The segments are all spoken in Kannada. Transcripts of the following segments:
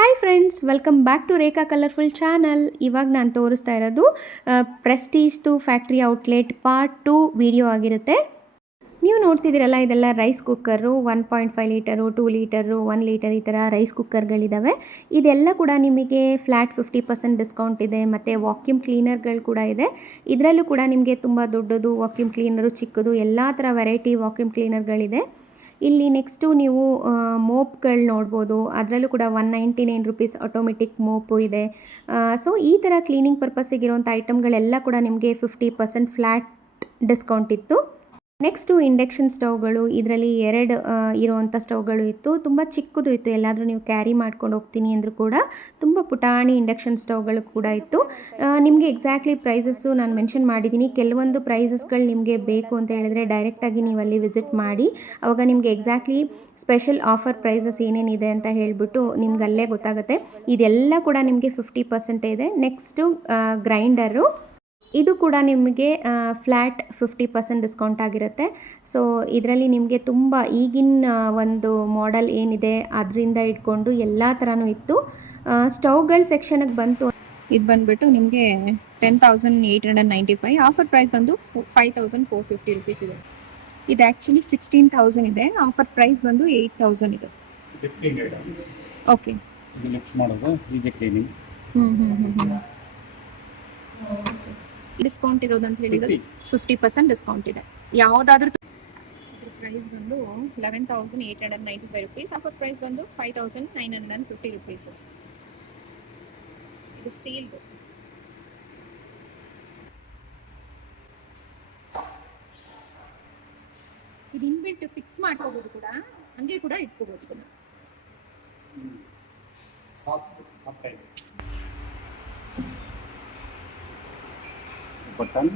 Hi friends, welcome back to Rekha colourful channel. ಇವಾಗ ನಾನು ತೋರಿಸ್ತಾ ಇರೋದು ಪ್ರೆಸ್ಟೀಜ್ದು ಫ್ಯಾಕ್ಟ್ರಿ ಔಟ್ಲೆಟ್ ಪಾರ್ಟ್ 2 ವಿಡಿಯೋ ಆಗಿರುತ್ತೆ. ನೀವು ನೋಡ್ತಿದ್ದೀರಲ್ಲ, ಇದೆಲ್ಲ rice cooker. 1.5 litre, 2 litre, 1 litre ಈ ಥರ ರೈಸ್ ಕುಕ್ಕರ್ಗಳಿದ್ದಾವೆ. ಇದೆಲ್ಲ ಕೂಡ ನಿಮಗೆ ಫ್ಲ್ಯಾಟ್ 50% ಡಿಸ್ಕೌಂಟ್ ಇದೆ. ಮತ್ತು ವಾಕ್ಯೂಮ್ ಕ್ಲೀನರ್ಗಳು ಕೂಡ ಇದೆ. ಇದರಲ್ಲೂ ಕೂಡ ನಿಮಗೆ ತುಂಬ ದೊಡ್ಡದು ವಾಕ್ಯೂಮ್ ಕ್ಲೀನರು, ಚಿಕ್ಕದು ಎಲ್ಲ ಥರ ವೆರೈಟಿ ವಾಕ್ಯೂಮ್ ಕ್ಲೀನರ್ಗಳಿದೆ. ಇಲ್ಲಿ ನೆಕ್ಸ್ಟು ನೀವು ಮೋಪ್ಗಳು ನೋಡ್ಬೋದು. ಅದರಲ್ಲೂ ಕೂಡ 199 ರುಪೀಸ್ ಆಟೋಮೆಟಿಕ್ ಮೋಪು ಇದೆ. ಸೊ ಈ ಥರ ಕ್ಲೀನಿಂಗ್ ಪರ್ಪಸ್ಸಿಗಿರುವಂಥ ಐಟಮ್ಗಳೆಲ್ಲ ಕೂಡ ನಿಮಗೆ 50% ಫ್ಲ್ಯಾಟ್ ಡಿಸ್ಕೌಂಟ್ ಇತ್ತು. ನೆಕ್ಸ್ಟು ಇಂಡಕ್ಷನ್ ಸ್ಟವ್ಗಳು. ಇದರಲ್ಲಿ 2 ಇರುವಂಥ ಸ್ಟವ್ಗಳು ಇತ್ತು. ತುಂಬ ಚಿಕ್ಕದು ಇತ್ತು. ಎಲ್ಲಾದರೂ ನೀವು ಕ್ಯಾರಿ ಮಾಡ್ಕೊಂಡು ಹೋಗ್ತೀನಿ ಅಂದರೂ ಕೂಡ ತುಂಬ ಪುಟಾಣಿ ಇಂಡಕ್ಷನ್ ಸ್ಟವ್ಗಳು ಕೂಡ ಇತ್ತು. ನಿಮಗೆ ಎಕ್ಸಾಕ್ಟ್ಲಿ ಪ್ರೈಸಸ್ಸು ನಾನು ಮೆನ್ಷನ್ ಮಾಡಿದ್ದೀನಿ. ಕೆಲವೊಂದು ಪ್ರೈಸಸ್ಗಳು ನಿಮಗೆ ಬೇಕು ಅಂತ ಹೇಳಿದ್ರೆ ಡೈರೆಕ್ಟಾಗಿ ನೀವು ಅಲ್ಲಿ ವಿಸಿಟ್ ಮಾಡಿ. ಆವಾಗ ನಿಮಗೆ ಎಕ್ಸಾಕ್ಟ್ಲಿ ಸ್ಪೆಷಲ್ ಆಫರ್ ಪ್ರೈಸಸ್ ಏನೇನಿದೆ ಅಂತ ಹೇಳಿಬಿಟ್ಟು ನಿಮ್ಗೆ ಅಲ್ಲೇ ಗೊತ್ತಾಗುತ್ತೆ. ಇದೆಲ್ಲ ಕೂಡ ನಿಮಗೆ 50% ಇದೆ. Next grinder. ಇದು ಕೂಡ ನಿಮಗೆ ಫ್ಲ್ಯಾಟ್ 50% ಡಿಸ್ಕೌಂಟ್ ಆಗಿರುತ್ತೆ. ಸೊ ಇದರಲ್ಲಿ ನಿಮಗೆ ತುಂಬ ಈಗಿನ ಒಂದು ಮಾಡೆಲ್ ಏನಿದೆ ಅದರಿಂದ ಇಟ್ಕೊಂಡು ಎಲ್ಲ ಥರನೂ ಇತ್ತು. ಸ್ಟವ್ಗಳ ಸೆಕ್ಷನ್ಗೆ ಬಂತು. ಇದು ಬಂದುಬಿಟ್ಟು ನಿಮಗೆ 10,895. ಆಫರ್ ಪ್ರೈಸ್ ಬಂದು 5,450 ರುಪೀಸ್ ಇದೆ. ಇದು ಆ್ಯಕ್ಚುಲಿ 16,000 ಇದೆ. ಆಫರ್ ಪ್ರೈಸ್ ಬಂದು 8,000 ಇದೆ. ಓಕೆ, ನೆಕ್ಸ್ಟ್ ಮಾಡೋದು ಈಸಿ ಕ್ಲೀನಿಂಗ್. ಡಿಸ್ಕೌಂಟ್ ಇರೋದು ಅಂತ ಹೇಳಿದ್ರೆ 50% ಡಿಸ್ಕೌಂಟ್ ಇದೆ. ಯಾವುದಾದ್ರೂ ಪ್ರೈಸ್ ಬಂದು 11,895 ರುಪೀಸ್. ಆಫರ್ ಪ್ರೈಸ್ ಬಂದು 5,950 ರುಪೀಸ್. ಇದು ಸ್ಟೀಲ್ದು. ಇದು ಇನ್ಬಿಲ್ಟ್ ಫಿಕ್ಸ್ ಮಾಡ್ಕೋಬಹುದು ಕೂಡ, ಹಂಗೆ ಕೂಡ ಇಟ್ಕೋಬಹುದು ಕೂಡ. ಬಟನ್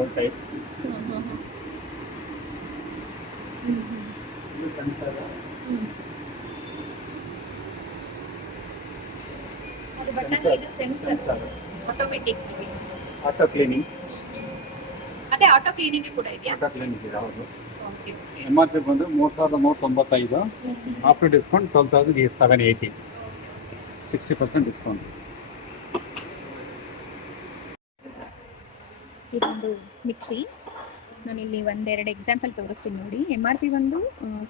ಓಲ್ ಟೈಪ್ ಇದು ಸೆನ್ಸರ್. ಅದು ಬಟನ್, ಇದು ಸೆನ್ಸರ್. ಆಟೋಮೆಟಿಕ್ ಇದೆ. Auto cleaning. ಅದೇ ಆಟೋ ಕ್ಲೀನಿಂಗ್ ಕೂಡ ಇದೆಯಾ? ಆಟೋ ಕ್ಲೀನಿಂಗ್ ಇದೆ, ಹೌದು. ಓಕೆ. MRP ಬಂದು 3,195. After discount 12,780. 60% ಡಿಸ್ಕೌಂಟ್. ಇದೊಂದು ಮಿಕ್ಸಿ. ನಾನಿಲ್ಲಿ ಒಂದೆರಡು ಎಕ್ಸಾಂಪಲ್ ತೋರಿಸ್ತೀನಿ ನೋಡಿ. MRP ಬಂದು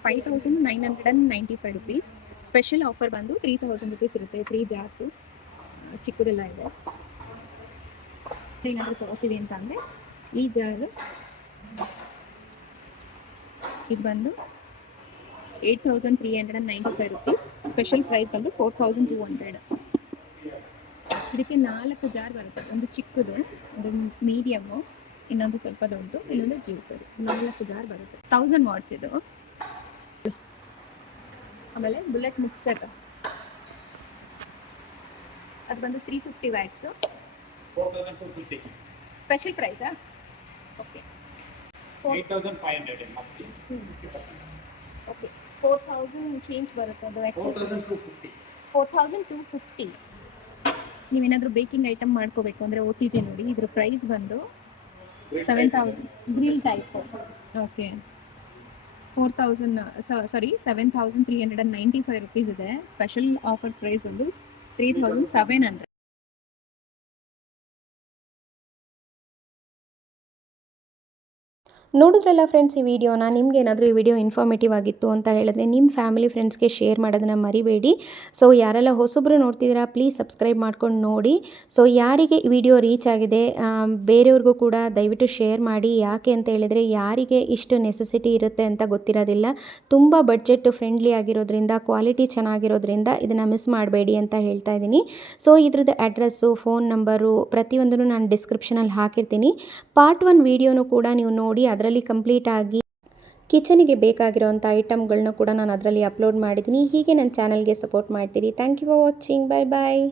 5,995 ರುಪೀಸ್. ಸ್ಪೆಷಲ್ ಆಫರ್ ಬಂದು 3,000 ರುಪೀಸ್ ಇರುತ್ತೆ. 3 ಜಾರ್ಸು ಚಿಕ್ಕದೆಲ್ಲ ಇದೆ. ಏನಾದರೂ ತಗೋತೀವಿ ಅಂತ ಅಂದರೆ ಈ ಜಾರು ಇದು ಬಂದು 8,395 ರುಪೀಸ್. ಸ್ಪೆಷಲ್ ಪ್ರೈಸ್ ಬಂದು 4,200. ಇದಕ್ಕೆ 4 ಜಾರ್ ಬರುತ್ತೆ. ಒಂದು ಚಿಕ್ಕದು, ಒಂದು ಮೀಡಿಯಮ್ಮು, ಇನ್ನೊಂದು ಸ್ವಲ್ಪ ದೊಡ್ಡದು, ಇನ್ನೊಂದು ಜ್ಯೂಸರು. 4 ಜಾರ್ ಬರುತ್ತೆ. 1000 ವಾಟ್ಸ್ ಇದು. ಆಮೇಲೆ ಬುಲೆಟ್ ಮಿಕ್ಸರ್, ಅದು ಬಂದು 350 ವ್ಯಾಟ್ಸು. 4,250 ಸ್ಪೆಷಲ್ ಪ್ರೈಸಾ? Okay, 8,500 okay. 4,000 ಚೇಂಜ್ ಬರುತ್ತೆ. ಅದು ಆ್ಯಕ್ಚುಲಿ 4,250. ನೀವೇನಾದರೂ ಬೇಕಿಂಗ್ ಐಟಮ್ ಮಾಡ್ಕೋಬೇಕು ಅಂದರೆ OTG ನೋಡಿ. ಇದ್ರ ಪ್ರೈಸ್ ಬಂದು 7,000. Grill type. ಓಕೆ, 7,395 ರುಪೀಸ್ ಇದೆ. ಸ್ಪೆಷಲ್ ಆಫರ್ ಪ್ರೈಸ್ ಒಂದು 3,700. ನೋಡಿದ್ರಲ್ಲ ಫ್ರೆಂಡ್ಸ್ ಈ ವಿಡಿಯೋನ. ನಿಮ್ಗೆ ಏನಾದರೂ ಈ ವಿಡಿಯೋ ಇನ್ಫಾರ್ಮೇಟಿವ್ ಆಗಿತ್ತು ಅಂತ ಹೇಳಿದ್ರೆ ನಿಮ್ಮ ಫ್ಯಾಮಿಲಿ ಫ್ರೆಂಡ್ಸ್ಗೆ ಶೇರ್ ಮಾಡೋದನ್ನು ಮರಿಬೇಡಿ. ಸೊ ಯಾರೆಲ್ಲ ಹೊಸಬ್ರು ನೋಡ್ತಿದ್ದೀರಾ ಪ್ಲೀಸ್ ಸಬ್ಸ್ಕ್ರೈಬ್ ಮಾಡ್ಕೊಂಡು ನೋಡಿ. ಸೊ ಯಾರಿಗೆ ಈ ವಿಡಿಯೋ ರೀಚ್ ಆಗಿದೆ ಬೇರೆಯವ್ರಿಗೂ ಕೂಡ ದಯವಿಟ್ಟು ಶೇರ್ ಮಾಡಿ. ಯಾಕೆ ಅಂತ ಹೇಳಿದರೆ ಯಾರಿಗೆ ಇಷ್ಟು ನೆಸೆಸಿಟಿ ಇರುತ್ತೆ ಅಂತ ಗೊತ್ತಿರೋದಿಲ್ಲ. ತುಂಬ ಬಡ್ಜೆಟ್ ಫ್ರೆಂಡ್ಲಿ ಆಗಿರೋದ್ರಿಂದ, ಕ್ವಾಲಿಟಿ ಚೆನ್ನಾಗಿರೋದ್ರಿಂದ ಇದನ್ನು ಮಿಸ್ ಮಾಡಬೇಡಿ ಅಂತ ಹೇಳ್ತಾ ಇದ್ದೀನಿ. ಸೊ ಇದ್ರದ್ದು ಅಡ್ರೆಸ್ಸು, ಫೋನ್ ನಂಬರು ಪ್ರತಿಯೊಂದನ್ನು ನಾನು ಡಿಸ್ಕ್ರಿಪ್ಷನಲ್ಲಿ ಹಾಕಿರ್ತೀನಿ. ಪಾರ್ಟ್ 1 ವಿಡಿಯೋನು ಕೂಡ ನೀವು ನೋಡಿ. ಅದರಲ್ಲಿ ಕಂಪ್ಲೀಟ್ ಆಗಿ ಕಿಚನಿಗೆ ಬೇಕಾಗಿರೋವಂಥ ಐಟಮ್ಗಳನ್ನ ಕೂಡ ನಾನು ಅದರಲ್ಲಿ ಅಪ್ಲೋಡ್ ಮಾಡಿದ್ದೀನಿ. ಹೀಗೆ ನನ್ನ ಚಾನಲ್ಗೆ ಸಪೋರ್ಟ್ ಮಾಡ್ತೀರಿ. Thank you for watching. Bye bye.